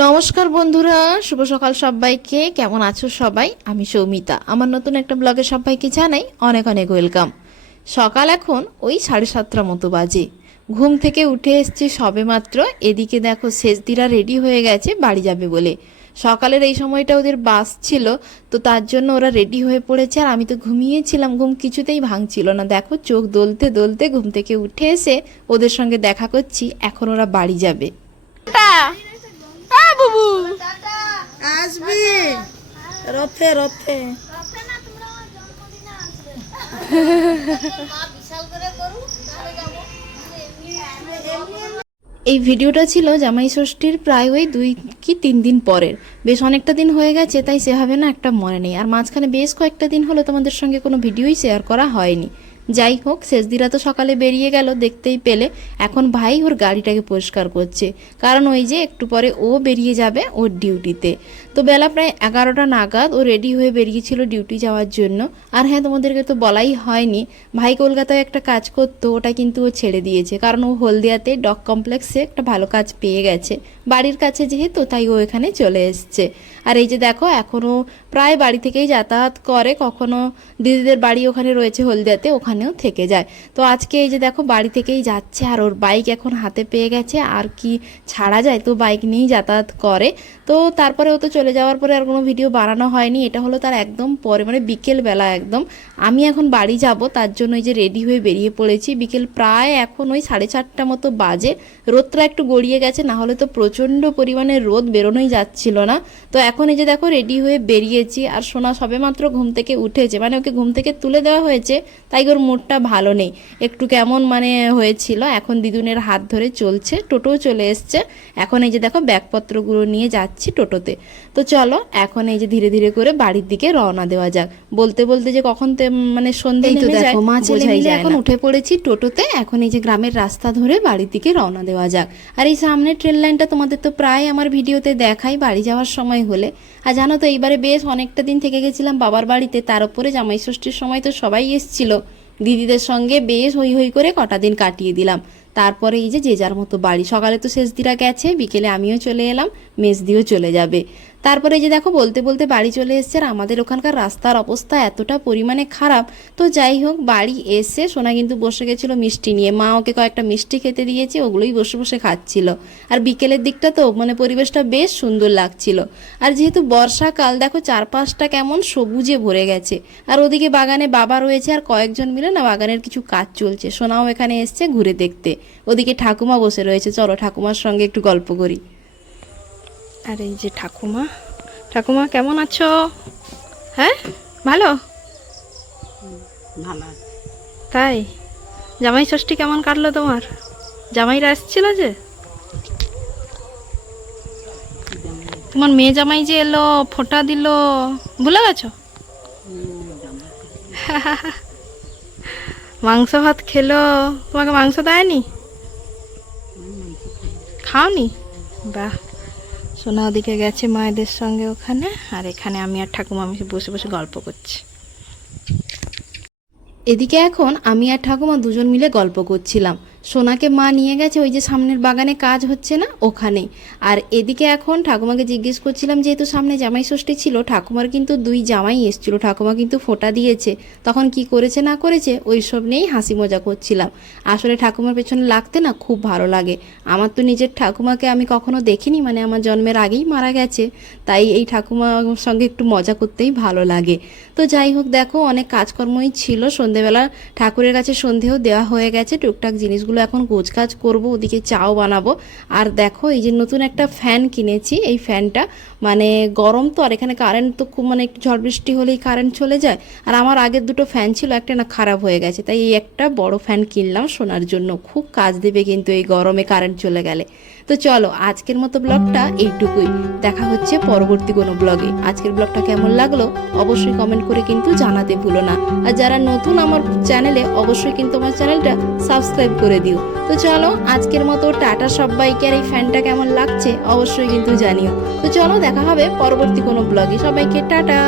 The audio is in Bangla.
নমস্কার বন্ধুরা, শুভ সকাল সবাইকে। কেমন আছো সবাই? আমি সৌমিতা। আমার নতুন একটা ব্লগে সবাইকে জানাই অনেক অনেক ওয়েলকাম। সকাল এখন ওই 7:30 মতো বাজে। ঘুম থেকে উঠে এসছি সবে মাত্র। এদিকে দেখো সেজদিরা রেডি হয়ে গেছে বাড়ি যাবে বলে। সকালের এই সময়টা ওদের বাস ছিল, তো তার জন্য ওরা রেডি হয়ে পড়েছে। আর আমি তো ঘুমিয়েছিলাম, ঘুম কিছুতেই ভাঙছিল না। দেখো চোখ দোলতে দোলতে ঘুম থেকে উঠে এসে ওদের সঙ্গে দেখা করছি। এখন ওরা বাড়ি যাবে। বুবু আসবি রথে রথে। এই ভিডিওটা ছিল জামাই ষষ্ঠীর প্রায় ওই 2 কি 3 দিন পরের। বেশ অনেকটা দিন হয়ে গেছে, তাই সেভাবে না একটা মনে নেই। আর মাঝখানে বেশ কয়েকটা দিন হলো তোমাদের সঙ্গে কোনো ভিডিওই শেয়ার করা হয়নি। যাই হোক, শেষদিরা তো সকালে বেরিয়ে গেল, দেখতেই পেলে। এখন ভাই ওর গাড়িটাকে পরিষ্কার করছে, কারণ ওই যে একটু পরে ও বেরিয়ে যাবে ওর ডিউটিতে। তো বেলা প্রায় 11টা নাগাদ ও রেডি হয়ে বেরিয়েছিল ডিউটি যাওয়ার জন্য। আর হ্যাঁ, তোমাদেরকে তো বলাই হয়নি, ভাই কলকাতায় একটা কাজ করতো, ওটা কিন্তু ও ছেড়ে দিয়েছে। কারণ ও হলদিয়াতে ডগ কমপ্লেক্সে একটা ভালো কাজ পেয়ে গেছে, বাড়ির কাছে যেহেতু, তাই ও এখানে চলে এসছে। আর এই যে দেখো, এখনও প্রায় বাড়ি থেকেই যাতায়াত করে, কখনো দিদিদের বাড়ি ওখানে রয়েছে হলদিয়াতে, ওখানেও থেকে যায়। তো আজকে এই যে দেখো বাড়ি থেকেই যাচ্ছে, আর ওর বাইক এখন হাতে পেয়ে গেছে। আর কি ছাড়া যায়, তো বাইক নিয়েই যাতায়াত করে। তো তারপরে ও তো চলে যাওয়ার পরে আর কোনো ভিডিও বানানো হয়নি। এটা হলো তার একদম পরে, মানে বিকেলবেলা একদম। আমি এখন বাড়ি যাব, তার জন্য এই যে রেডি হয়ে বেরিয়ে পড়েছি। বিকেল প্রায় এখন ওই 4:30 মতো বাজে। রোদটা একটু গড়িয়ে গেছে, না হলে তো প্রচণ্ড পরিমাণে রোদ, বেরোনোই যাচ্ছিল না। তো এখন এই যে দেখো রেডি হয়ে বেরিয়েছি। আর সোনা সবে মাত্র ঘুম থেকে উঠেছে, মানে ওকে ঘুম থেকে তুলে দেওয়া হয়েছে, তাই ওর মুডটা ভালো নেই, একটু কেমন মানে হয়েছিল। এখন দিদুনের হাত ধরে চলছে, টোটোও চলে এসছে। এখন এই যে দেখো ব্যাগপত্রগুলো নিয়ে যাচ্ছি টোটোতে। তো চলো এখন এই যে ধীরে ধীরে করে বাড়ির দিকে রওনা দেওয়া যাক। বলতে বলতে যে কখন মানে সন্ধে নেমে যায়, মা ছেলে মিলে এখন উঠে পড়েছি টোটোতে। এখন এই যে গ্রামের রাস্তা ধরে বাড়ির দিকে রওনা দেওয়া যাক। আর এই সামনে ট্রেন লাইনটা তোমাদের তো প্রায় আমার ভিডিওতে দেখাই বাড়ি যাওয়ার সময় হলে। আর জানো তো, এইবারে বেশ অনেকটা দিন থেকে গেছিলাম বাবার বাড়িতে, তার উপরে জামাই ষষ্ঠীর সময় তো সবাই এসেছিল। দিদিদের সঙ্গে বেশ হই হই করে কটা দিন কাটিয়ে দিলাম। তারপরে এই যে যে যার মতো বাড়ি। সকালে তো শেষদিরা গেছে, বিকেলে আমিও চলে এলাম, মেজদিও চলে যাবে। তারপরে এই যে দেখো বলতে বলতে বাড়ি চলে এসছে। আর আমাদের ওখানকার রাস্তার অবস্থা এতটা পরিমাণে খারাপ। তো যাই হোক, বাড়ি এসে সোনা কিন্তু বসে গেছিলো মিষ্টি নিয়ে। মা ওকে কয়েকটা মিষ্টি খেতে দিয়েছে, ওগুলোই বসে বসে খাচ্ছিল। আর বিকেলের দিকটা তো মানে পরিবেশটা বেশ সুন্দর লাগছিল। আর যেহেতু বর্ষাকাল, দেখো চারপাশটা কেমন সবুজে ভরে গেছে। আর ওদিকে বাগানে বাবা রয়েছে, আর কয়েকজন মিলে না বাগানের কিছু কাজ চলছে। সোনাও এখানে এসছে ঘুরে দেখতে। ওদিকে ঠাকুমা বসে রয়েছে, চলো ঠাকুমার সঙ্গে একটু গল্প করি। আর এই যে ঠাকুমা। ঠাকুমা কেমন আছো? হ্যাঁ, ভালো ভালো। তাই? জামাই ষষ্ঠী কেমন কাটলো তোমার? জামাইরা আসছিল যে, তোমার মেয়ে জামাই যে এলো, ফোঁটা দিল, ভুলে গেছো? মাংস ভাত খেলো, তোমাকে মাংস দেয়নি? খাওনি? বাহ। সোনা ওদিকে গেছে মায়েদের সঙ্গে ওখানে, আর এখানে আমি আর ঠাকুমা আমি বসে বসে গল্প করছি। এদিকে এখন আমি আর ঠাকুমা দুজন মিলে গল্প করছিলাম। সোনাকে মা নিয়ে গেছে ওই যে সামনের বাগানে কাজ হচ্ছে না, ওখানেই। আর এদিকে এখন ঠাকুমাকে জিজ্ঞেস করছিলাম, যেহেতু সামনে জামাই ষষ্ঠী ছিল, ঠাকুমার কিন্তু 2 জামাই এসেছিলো, ঠাকুমা কিন্তু ফোঁটা দিয়েছে, তখন কি করেছে না করেছে ওই সব নিয়েই হাসি মজা করছিলাম। আসলে ঠাকুমার পেছনে লাগতে না খুব ভালো লাগে। আমার তো নিজের ঠাকুমাকে আমি কখনো দেখিনি, মানে আমার জন্মের আগেই মারা গেছে, তাই এই ঠাকুমার সঙ্গে একটু মজা করতেই ভালো লাগে। তো যাই হোক, দেখো অনেক কাজকর্মই ছিল। সন্ধেবেলা ঠাকুরের কাছে সন্ধেও দেওয়া হয়ে গেছে, টুকটাক জিনিসগুলো এখন গোছকাজ করব, ওদিকে চাও বানাবো। আর দেখো এই যে নতুন একটা ফ্যান কিনেছি, এই ফ্যানটা মানে গরম তো, আর এখানে কারেন্ট তো খুব, মানে একটু ঝড় বৃষ্টি হলেই কারেন্ট চলে যায়। আর আমার আগের দুটো ফ্যান ছিল, একটা না খারাপ হয়ে গেছে, তাই এই একটা বড় ফ্যান কিনলাম শোনার জন্য। খুব কাজ দেবে কিন্তু এই গরমে কারেন্ট চলে গেলে। তো চলো আজকের মতো ব্লগটা এইটুকুই, দেখা হচ্ছে পরবর্তী কোনো ব্লগে। আজকের ব্লগটা কেমন লাগলো অবশ্যই কমেন্ট করে কিন্তু জানাতে ভুলো না। আর যারা নতুন আমার চ্যানেলে, অবশ্যই কিন্তু আমার চ্যানেলটা সাবস্ক্রাইব করে দিও। তো চলো আজকের মতো টাটা সবাইকে। আর এই ফ্যানটা কেমন লাগছে অবশ্যই কিন্তু জানিও। তো চলো দেখা হবে পরবর্তী কোনো ব্লগে, সবাইকে টাটা।